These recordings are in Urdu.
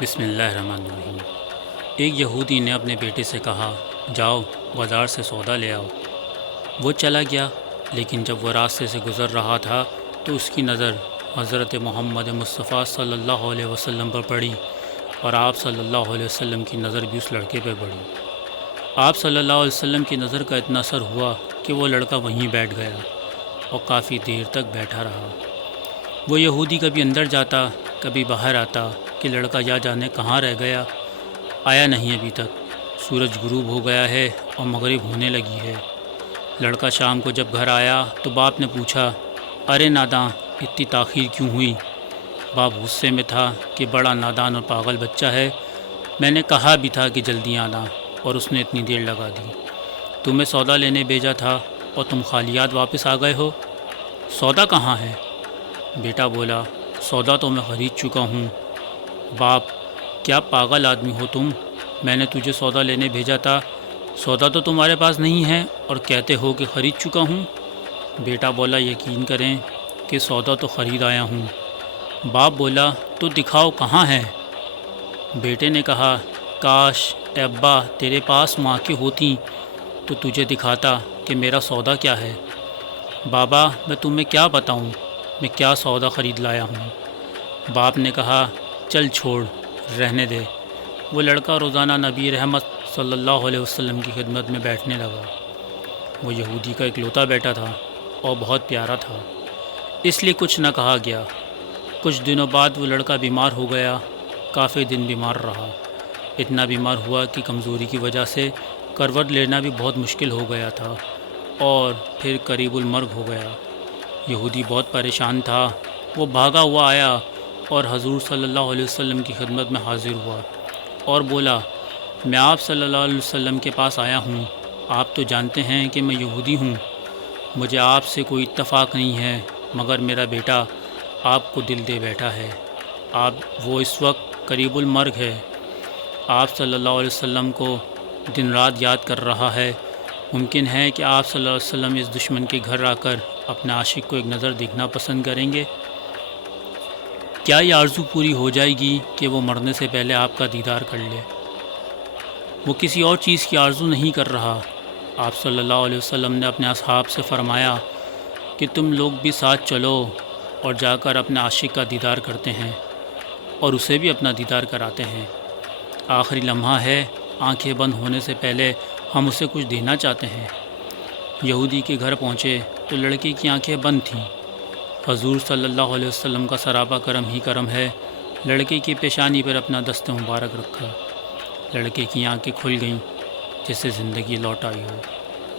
بسم اللہ الرحمن الرحیم۔ ایک یہودی نے اپنے بیٹے سے کہا، جاؤ بازار سے سودا لے آؤ۔ وہ چلا گیا، لیکن جب وہ راستے سے گزر رہا تھا تو اس کی نظر حضرت محمد مصطفیٰ صلی اللہ علیہ وسلم پر پڑی، اور آپ صلی اللہ علیہ وسلم کی نظر بھی اس لڑکے پہ پڑی۔ آپ صلی اللہ علیہ وسلم کی نظر کا اتنا اثر ہوا کہ وہ لڑکا وہیں بیٹھ گیا اور کافی دیر تک بیٹھا رہا۔ وہ یہودی کبھی اندر جاتا، کبھی باہر آتا کہ لڑکا یا جانے کہاں رہ گیا، آیا نہیں ابھی تک۔ سورج غروب ہو گیا ہے اور مغرب ہونے لگی ہے۔ لڑکا شام کو جب گھر آیا تو باپ نے پوچھا، ارے ناداں، اتنی تاخیر کیوں ہوئی؟ باپ غصے میں تھا کہ بڑا نادان اور پاگل بچہ ہے، میں نے کہا بھی تھا کہ جلدی آنا اور اس نے اتنی دیر لگا دی۔ تمہیں سودا لینے بھیجا تھا اور تم خالیات واپس آ گئے ہو، سودا کہاں ہے؟ بیٹا بولا، سودا تو میں خرید چکا ہوں۔ باپ، کیا پاگل آدمی ہو تم؟ میں نے تجھے سودا لینے بھیجا تھا، سودا تو تمہارے پاس نہیں ہے اور کہتے ہو کہ خرید چکا ہوں۔ بیٹا بولا، یقین کریں کہ سودا تو خرید آیا ہوں۔ باپ بولا، تو دکھاؤ کہاں ہے؟ بیٹے نے کہا، کاش اے ابا تیرے پاس آنکھیں ہوتیں تو تجھے دکھاتا کہ میرا سودا کیا ہے۔ بابا، میں تمہیں کیا بتاؤں میں کیا سودا خرید لایا ہوں۔ باپ نے کہا، چل چھوڑ، رہنے دے۔ وہ لڑکا روزانہ نبی رحمت صلی اللہ علیہ وسلم کی خدمت میں بیٹھنے لگا۔ وہ یہودی کا اکلوتا بیٹا تھا اور بہت پیارا تھا، اس لیے کچھ نہ کہا گیا۔ کچھ دنوں بعد وہ لڑکا بیمار ہو گیا، کافی دن بیمار رہا۔ اتنا بیمار ہوا کہ کمزوری کی وجہ سے کروٹ لینا بھی بہت مشکل ہو گیا تھا اور پھر قریب المرگ ہو گیا۔ یہودی بہت پریشان تھا۔ وہ بھاگا ہوا آیا اور حضور صلی اللہ علیہ وسلم کی خدمت میں حاضر ہوا اور بولا، میں آپ صلی اللہ علیہ وسلم کے پاس آیا ہوں۔ آپ تو جانتے ہیں کہ میں یہودی ہوں، مجھے آپ سے کوئی اتفاق نہیں ہے، مگر میرا بیٹا آپ کو دل دے بیٹھا ہے۔ وہ اس وقت قریب المرگ ہے، آپ صلی اللہ علیہ وسلم کو دن رات یاد کر رہا ہے۔ ممکن ہے کہ آپ صلی اللہ علیہ وسلم اس دشمن کے گھر آ کر اپنے عاشق کو ایک نظر دیکھنا پسند کریں گے؟ کیا یہ آرزو پوری ہو جائے گی کہ وہ مرنے سے پہلے آپ کا دیدار کر لے؟ وہ کسی اور چیز کی آرزو نہیں کر رہا۔ آپ صلی اللہ علیہ وسلم نے اپنے اصحاب سے فرمایا کہ تم لوگ بھی ساتھ چلو اور جا کر اپنے عاشق کا دیدار کرتے ہیں اور اسے بھی اپنا دیدار کراتے ہیں۔ آخری لمحہ ہے، آنکھیں بند ہونے سے پہلے ہم اسے کچھ دینا چاہتے ہیں۔ یہودی کے گھر پہنچے تو لڑکے کی آنکھیں بند تھیں۔ حضور صلی اللہ علیہ وسلم کا سراپا کرم ہی کرم ہے، لڑکے کی پیشانی پر اپنا دست مبارک رکھا۔ لڑکے کی آنکھیں کھل گئیں جیسے زندگی لوٹ آئی ہو،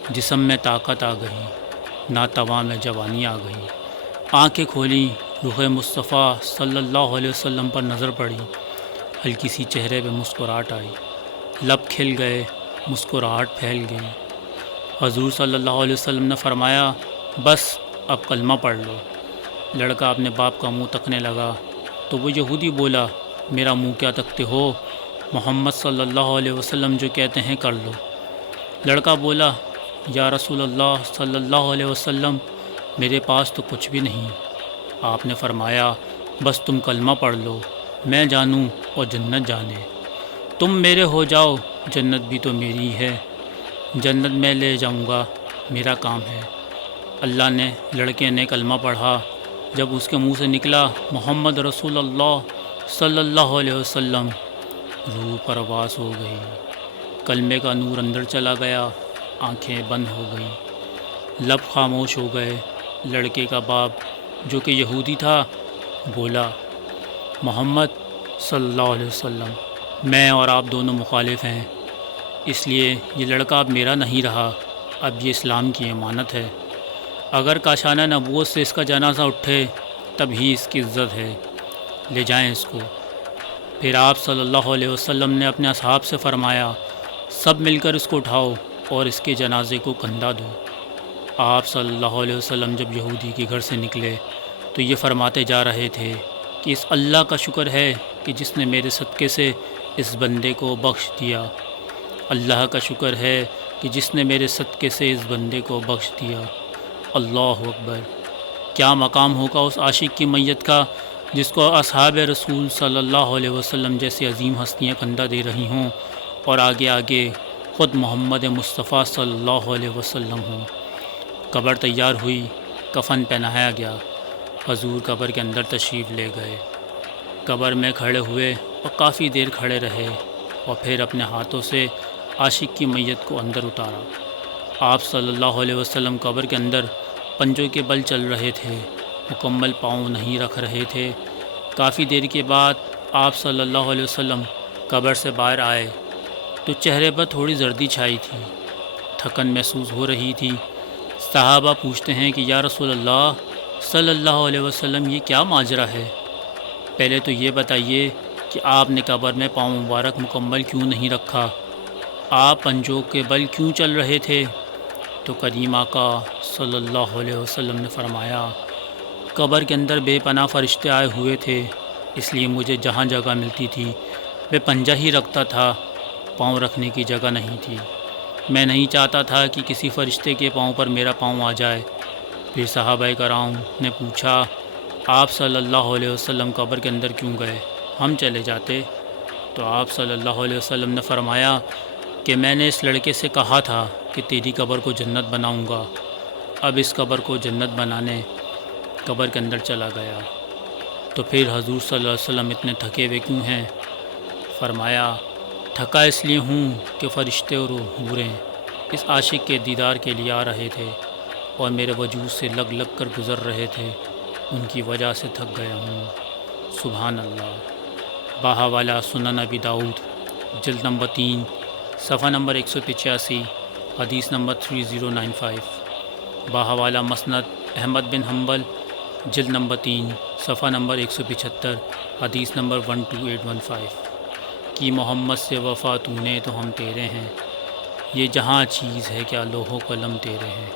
جسم میں طاقت آ گئی، ناتواں میں جوانی آ گئی۔ آنکھیں کھولیں، روح مصطفیٰ صلی اللہ علیہ وسلم پر نظر پڑی، ہلکی سی چہرے پہ مسکراہٹ آئی، لب کھل گئے، مسکراہٹ پھیل گئی۔ حضور صلی اللہ علیہ وسلم نے فرمایا، بس اب کلمہ پڑھ لو۔ لڑکا اپنے باپ کا منہ تکنے لگا تو وہ یہودی بولا، میرا منہ کیا تکتے ہو؟ محمد صلی اللہ علیہ وسلم جو کہتے ہیں کر لو۔ لڑکا بولا، یا رسول اللہ صلی اللہ علیہ وسلم، میرے پاس تو کچھ بھی نہیں۔ آپ نے فرمایا، بس تم کلمہ پڑھ لو، میں جانوں اور جنت جانے۔ تم میرے ہو جاؤ، جنت بھی تو میری ہے، جنت میں لے جاؤں گا، میرا کام ہے۔ اللہ نے لڑکے نے کلمہ پڑھا۔ جب اس کے منہ سے نکلا محمد رسول اللہ صلی اللہ علیہ وسلم، روح پرواز ہو گئی، کلمے کا نور اندر چلا گیا، آنکھیں بند ہو گئیں، لب خاموش ہو گئے۔ لڑکے کا باپ جو کہ یہودی تھا بولا، محمد صلی اللہ علیہ وسلم، میں اور آپ دونوں مخالف ہیں، اس لیے یہ لڑکا اب میرا نہیں رہا، اب یہ اسلام کی امانت ہے۔ اگر کاشانہ نبوت سے اس کا جنازہ اٹھے تب ہی اس کی عزت ہے، لے جائیں اس کو۔ پھر آپ صلی اللہ علیہ وسلم نے اپنے اصحاب سے فرمایا، سب مل کر اس کو اٹھاؤ اور اس کے جنازے کو کندھا دو۔ آپ صلی اللہ علیہ وسلم جب یہودی کے گھر سے نکلے تو یہ فرماتے جا رہے تھے کہ اس اللہ کا شکر ہے کہ جس نے میرے صدقے سے اس بندے کو بخش دیا، اللہ کا شکر ہے کہ جس نے میرے صدقے سے اس بندے کو بخش دیا۔ اللہ اکبر! کیا مقام ہوگا اس عاشق کی میت کا جس کو اصحاب رسول صلی اللہ علیہ وسلم جیسی عظیم ہستیاں کندھا دے رہی ہوں اور آگے آگے خود محمد مصطفیٰ صلی اللہ علیہ وسلم ہوں۔ قبر تیار ہوئی، کفن پہنایا گیا، حضور قبر کے اندر تشریف لے گئے۔ قبر میں کھڑے ہوئے اور کافی دیر کھڑے رہے اور پھر اپنے ہاتھوں سے عاشق کی میت کو اندر اتارا۔ آپ صلی اللہ علیہ وسلم قبر کے اندر پنجوں کے بل چل رہے تھے، مکمل پاؤں نہیں رکھ رہے تھے۔ کافی دیر کے بعد آپ صلی اللہ علیہ وسلم قبر سے باہر آئے تو چہرے پر تھوڑی زردی چھائی تھی، تھکن محسوس ہو رہی تھی۔ صحابہ پوچھتے ہیں کہ یا رسول اللہ صلی اللہ علیہ وسلم یہ کیا ماجرا ہے؟ پہلے تو یہ بتائیے کہ آپ نے قبر میں پاؤں مبارک مکمل کیوں نہیں رکھا؟ آپ پنجوں کے بل کیوں چل رہے تھے؟ تو کریم آقا صلی اللہ علیہ وسلم نے فرمایا، قبر کے اندر بے پناہ فرشتے آئے ہوئے تھے، اس لیے مجھے جہاں جگہ ملتی تھی میں پنجہ ہی رکھتا تھا، پاؤں رکھنے کی جگہ نہیں تھی۔ میں نہیں چاہتا تھا کہ کسی فرشتے کے پاؤں پر میرا پاؤں آ جائے۔ پھر صحابہ کرام نے پوچھا، آپ صلی اللہ علیہ وسلم قبر کے اندر کیوں گئے؟ ہم چلے جاتے۔ تو آپ صلی اللہ علیہ وسلم نے فرمایا کہ میں نے اس لڑکے سے کہا تھا کہ تیری قبر کو جنت بناؤں گا، اب اس قبر کو جنت بنانے قبر کے اندر چلا گیا۔ تو پھر حضور صلی اللہ علیہ وسلم اتنے تھکے ہوئے کیوں ہیں؟ فرمایا، تھکا اس لیے ہوں کہ فرشتے اور حوریں اس عاشق کے دیدار کے لیے آ رہے تھے اور میرے وجود سے لگ لگ کر گزر رہے تھے، ان کی وجہ سے تھک گیا ہوں۔ سبحان اللہ۔ باہوالا سنن ابی داؤد جلد نمبر 3 صفحہ نمبر 185، حدیث نمبر 3095۔ باہوالا مسند احمد بن حنبل جلد نمبر 3 صفحہ نمبر 175، حدیث نمبر 12815۔ کہ محمد سے وفا تو نے تو ہم تیرے ہیں، یہ جہاں چیز ہے کیا لوح و قلم تیرے ہیں۔